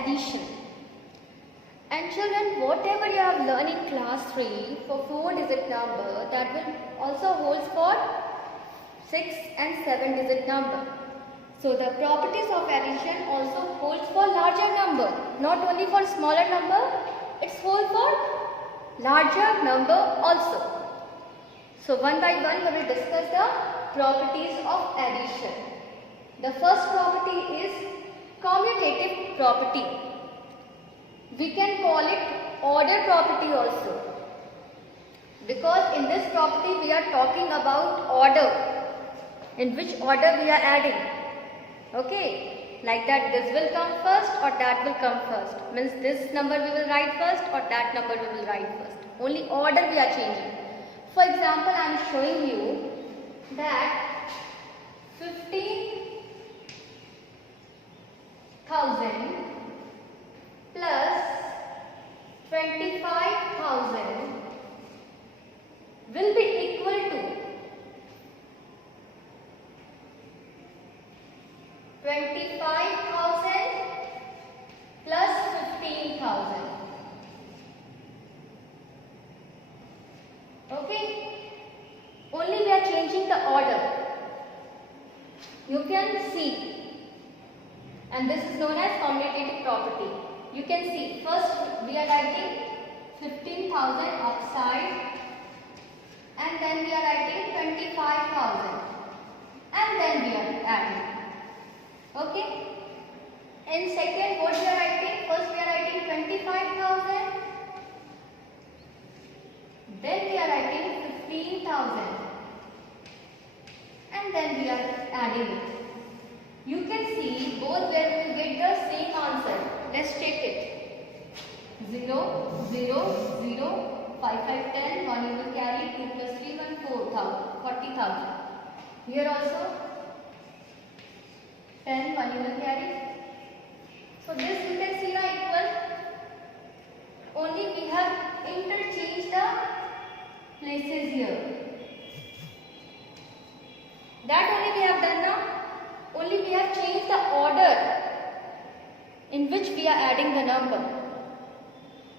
addition. And children, whatever you have learned in class 3 for 4-digit number, that will also holds for 6 and 7-digit number. So the properties of addition also holds for larger number, not only for smaller number, it's hold for larger number also. So one by one we will discuss the properties of addition. The first property is commutative property. We can call it order property also, because in this property we are talking about order, in which order we are adding. Okay, like that this will come first or that will come first, means this number we will write first or that number we will write first. Only order we are changing. For example, I am showing you that 15,000 plus 25,000 will be equal to 25,000 plus 15,000. Okay, only we are changing the order. You can see, and this is known as commutative property. You can see, first we are writing 15,000 outside, and then we are writing 25,000, and then we are adding. Okay, in second what we are writing? First we are writing 25,000, then we are writing 15,000, and then we are adding it. You can see both where we will get the same answer. Let's check it. 0, 0, 0, 5, 5, 10, 1 you will carry, 2 plus 3, 1, 4,000, 40,000. Here also 10, 1 you will carry. So this you can see now equal. Only we have interchanged the places here. That only we have done now. Only we have changed the order in which we are adding the number.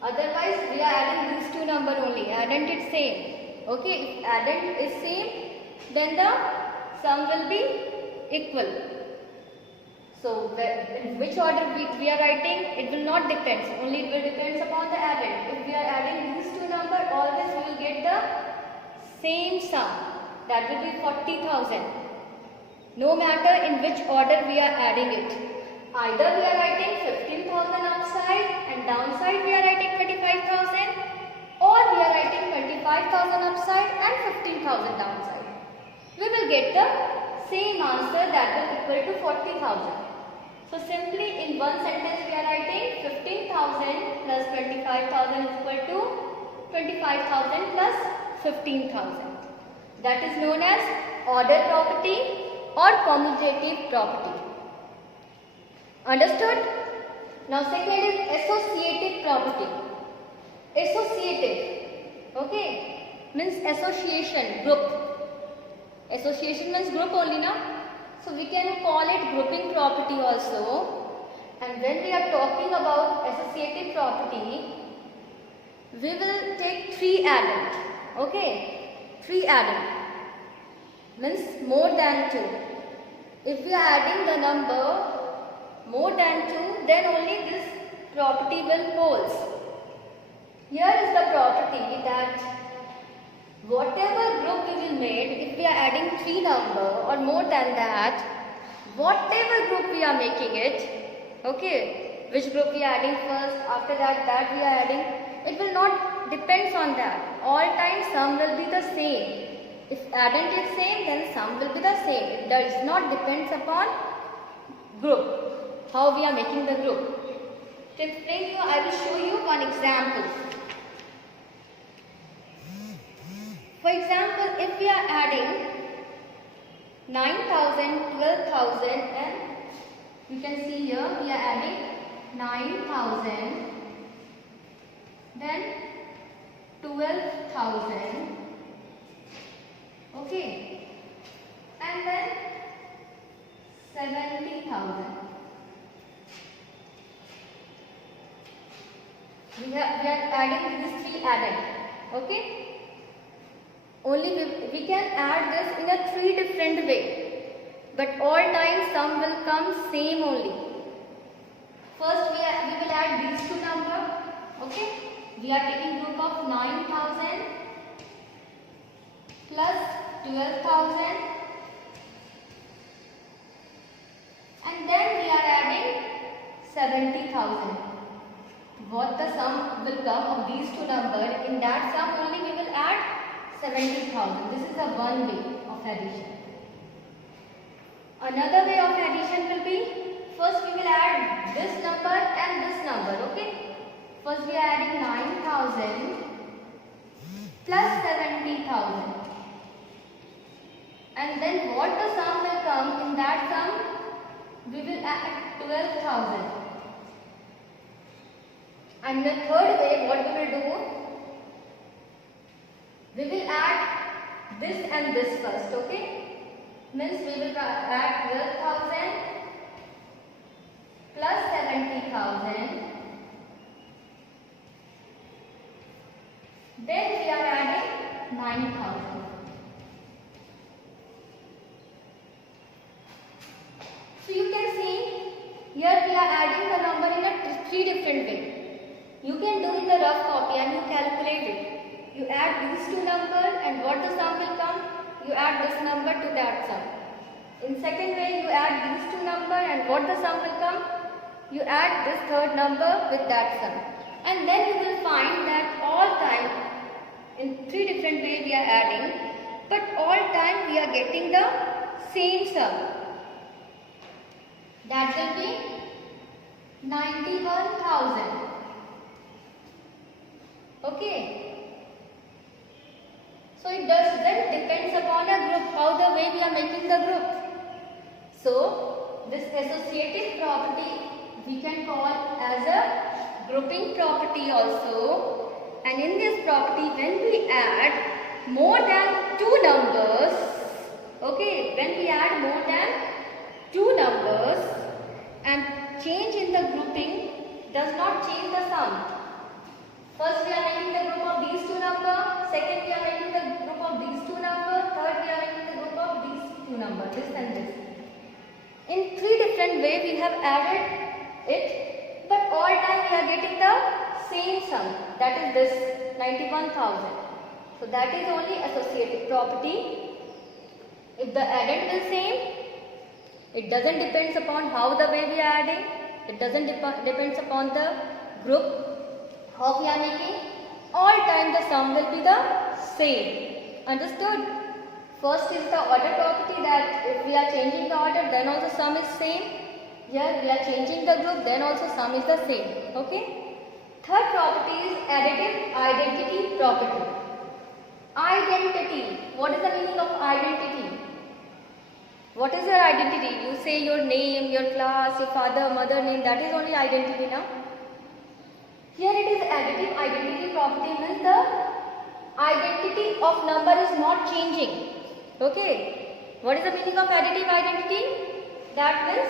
Otherwise we are adding these two number only. Addend is same. Okay, if addend is same, then the sum will be equal. So in which order we are writing, it will not depend. Only it will depends upon the addend. If we are adding these two number, always we will get the same sum. That will be 40,000. No matter in which order we are adding it. Either we are writing 15,000 upside and downside we are writing 25,000, or we are writing 25,000 upside and 15,000 downside. We will get the same answer, that will equal to 40,000. So simply in one sentence we are writing 15,000 plus 25,000 is equal to 25,000 plus 15,000. That is known as order property or commutative property. Understood? Now second is associative property. Associative, okay, means association, group. Association means group only, na? So we can call it grouping property also. And when we are talking about associative property, we will take 3 addend. Okay, 3 addend means more than 2. If we are adding the number more than 2, then only this property will holds. Here is the property that whatever group we will make, if we are adding 3 number or more than that, whatever group we are making it, okay, which group we are adding first, after that we are adding, it will not depends on that. All times sum will be the same. If addend is same, then sum will be the same. It does not depends upon group, how we are making the group. To explain you, I will show you one example. For example, if we are adding 9,000, 12,000 and you can see here we are adding 9,000, then 12,000, okay, and then 70,000. we are adding these three added. Okay, only we can add this in a three different way, but all times sum will come same only. First we will add these two number. Okay, we are taking group of 9,000 plus 12,000, and then we are adding 70,000. What the sum will come of these two numbers, in that sum only we will add 70,000. This is the one way of addition. Another way of addition will be, first we will add this number and this number. Okay, first we are adding 9,000 plus 70,000, and then what the sum will come, in that sum we will add 12,000. And the third way, what we will do, we will add this and this first. Okay, means we will add 12,000 plus 70,000, then we are adding 9,000. So you can see here we are adding the number in a three different ways. You can do in the rough copy and you calculate it. You add these two numbers and what the sum will come, you add this number to that sum. In second way, you add these two numbers and what the sum will come, you add this third number with that sum. And then you will find that all time, in three different ways we are adding, but all time we are getting the same sum. That will be 91,000. Okay. So it then depends upon a group, how the way we are making the group. So this associative property we can call as a grouping property also. And in this property, when we add more than two numbers, okay, when we add more than two numbers and change in the grouping does not change the sum. First we are making the group of these two numbers, second we are making the group of these two numbers, third we are making the group of these two numbers, this and this. In three different ways we have added it, but all time we are getting the same sum, that is this 91,000. So that is only associative property. If the addend will same, it doesn't depends upon how the way we are adding, it doesn't depends upon the group how we are making, all time the sum will be the same. Understood? First is the order property, that if we are changing the order then also sum is same. Here we are changing the group, then also sum is the same. Okay. Third property is additive identity property. Identity. What is the meaning of identity? What is your identity? You say your name, your class, your father, mother name, that is only identity now. Here it is additive identity property, means the identity of number is not changing. Okay. What is the meaning of additive identity? That means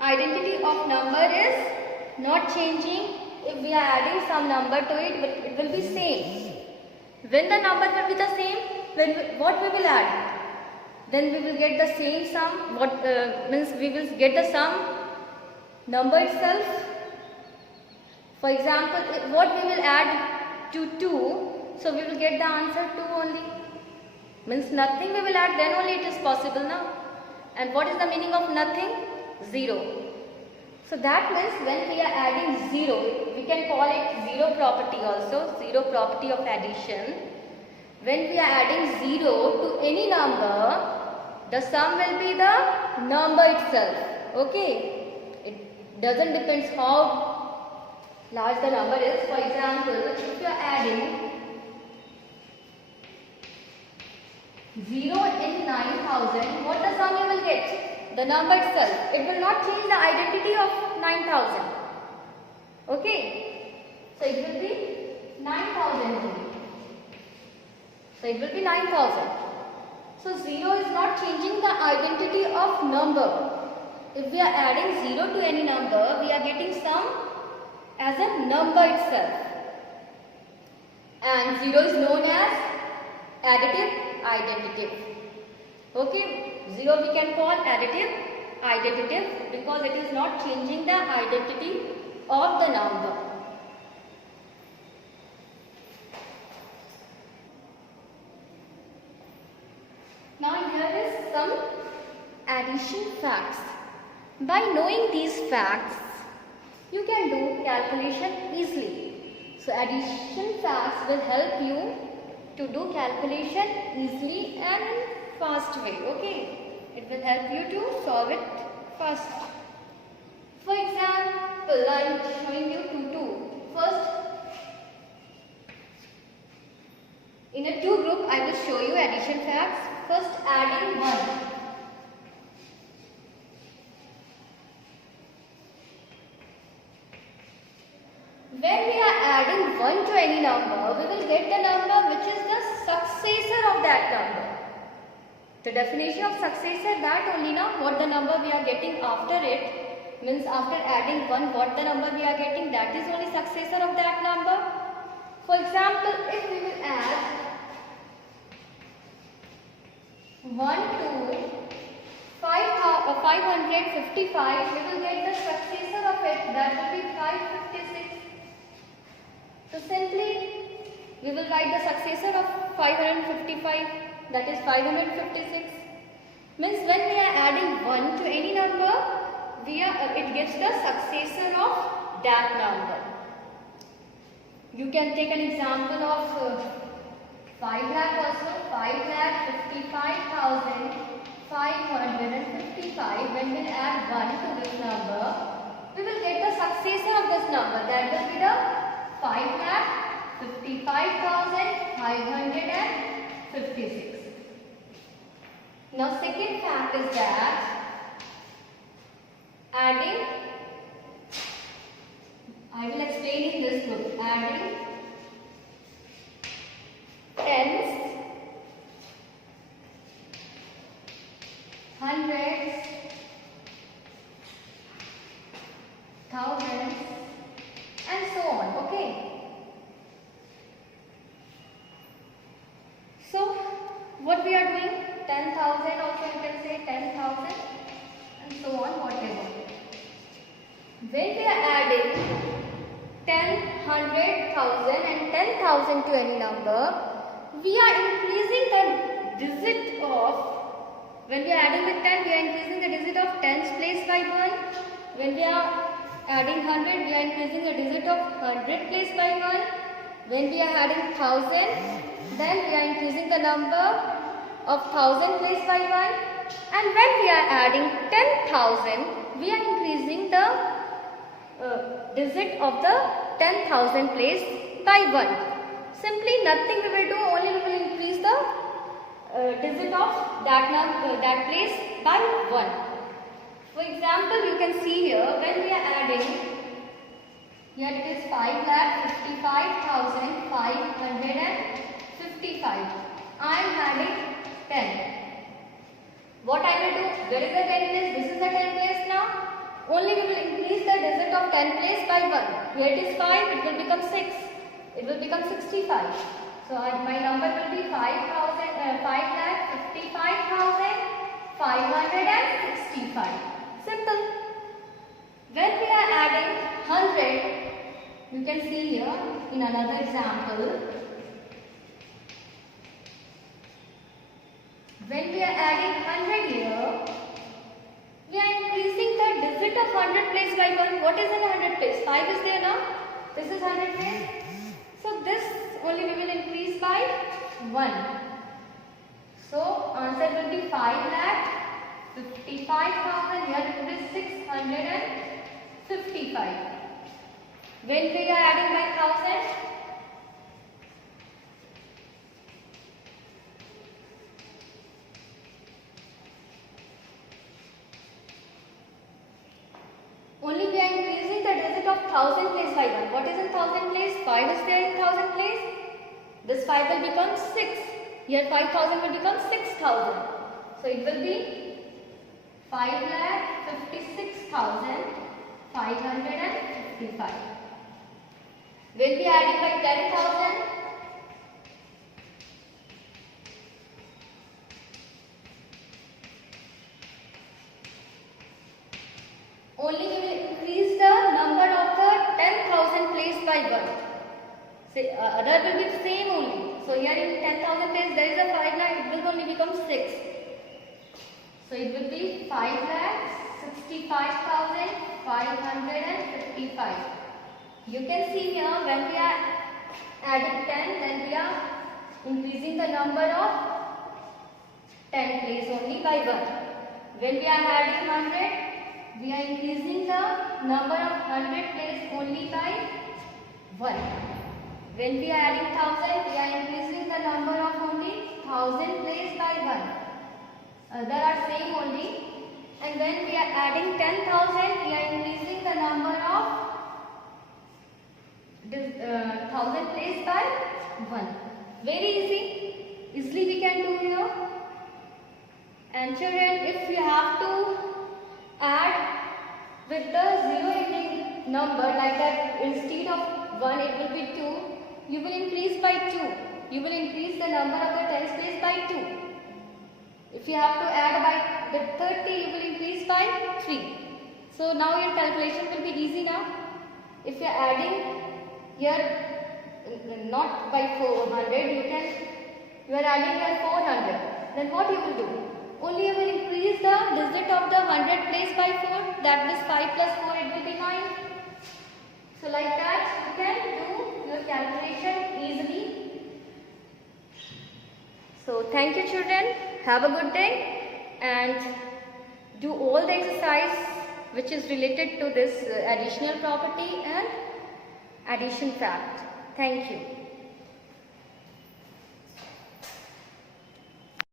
identity of number is not changing. If we are adding some number to it, it will be same. When the number will be the same, what we will add? Then we will get the same sum. What means we will get the sum number itself. For example, what we will add to 2, so we will get the answer 2 only. Means nothing we will add, then only it is possible now. And what is the meaning of nothing? 0. So that means when we are adding 0, we can call it 0 property also, 0 property of addition. When we are adding 0 to any number, the sum will be the number itself. Okay. It doesn't depend how large the number is. For example, if you are adding 0 in 9,000, what the sum you will get? The number itself. It will not change the identity of 9,000. Okay. So it will be 9,000 only. So it will be 9,000. So 0 is not changing the identity of number. If we are adding 0 to any number, we are getting sum as a number itself. And 0 is known as additive identitive. Okay, 0 we can call additive identitive because it is not changing the identity of the number. Now here is some addition facts. By knowing these facts, you can do calculation easily. So addition facts will help you to do calculation easily and in fast way. Okay, it will help you to solve it fast. For example, I am showing you 2. First, in a 2 group, I will show you addition facts. First, adding 1. When we are adding 1 to any number, we will get the number which is the successor of that number. The definition of successor, that only now what the number we are getting after it, means after adding 1 what the number we are getting, that is only successor of that number. For example, if we will add 1 to 555, we will get the successor of it, that will be 556. So simply we will write the successor of 555, that is 556. Means when we are adding 1 to any number, it gives the successor of that number. You can take an example of 5 lakh also. 5,55,555. When we add 1 to this number, we will get the successor of this number, that will be the 5,55,556. Now second fact is that adding, I will explain in this book, adding tens, hundreds, thousands and so on. Okay. So what we are doing? 10,000 also you can say 10,000 and so on, whatever. When we are adding 10, 100,000 and 10,000 to any number, we are increasing the digit of, when we are adding with 10, we are increasing the digit of tens place by 1. When we are adding 100, we are increasing the digit of 100 place by 1. When we are adding 1000, then we are increasing the number of 1000 place by 1. And when we are adding 10,000, we are increasing the digit of the 10,000 place by 1. Simply nothing we will do, only we will increase the digit of that place by 1. For example, you can see here when we are adding, here it is 5,55,555. I am adding 10. What I will do? Where is the 10 place? This is the 10 place now. Only we will increase the digit of 10 place by 1. Here it is 5, it will become 6. It will become 65. So my number will be 5,55,565. Simple. When we are adding 100, you can see here in another example. When we are adding 100 here, we are increasing the digit of 100 place by 1. What is in 100 place? 5 is there now. This is 100 place. So this only we will increase by 1. So answer will be 5,55,000. Here it will be 655. When we are adding by 1000, only we are increasing the digit of 1000 place by 1. What is in 1000 place? 5 is there in 1000 place. This 5 will become 6. Here 5000 will become 6000. So it will be 5,56,555. We'll be adding by 10,000. Only we will increase the number of the 10,000 place by 1. Say, other will be same only. So here in 10,000 place there is a 5 lakh, it will only become 6. So it will be 5,65,555. You can see here when we are adding 10, then we are increasing the number of 10 place only by 1. When we are adding 100, we are increasing the number of 100 place only by 1. When we are adding 1000, we are increasing the number of only 1000 place by 1. Other are same only. And when we are adding 10,000, we are increasing the number of 1000 place by 1. Very easy. Easily we can do here. And children, if you have to add with the zero ending number like that, instead of 1 it will be 2, you will increase by 2. You will increase the number of the tens place by 2. If you have to add by the 30, you will increase by 3. So now your calculation will be easy now. If you are adding here not by 400, you are adding here 400. Then what you will do? Only you will increase the digit of the 100 place by 4. That is 5 plus 4, it will be 9. So like that you can do your calculation easily. So thank you children. Have a good day and do all the exercise which is related to this additional property and addition fact. Thank you.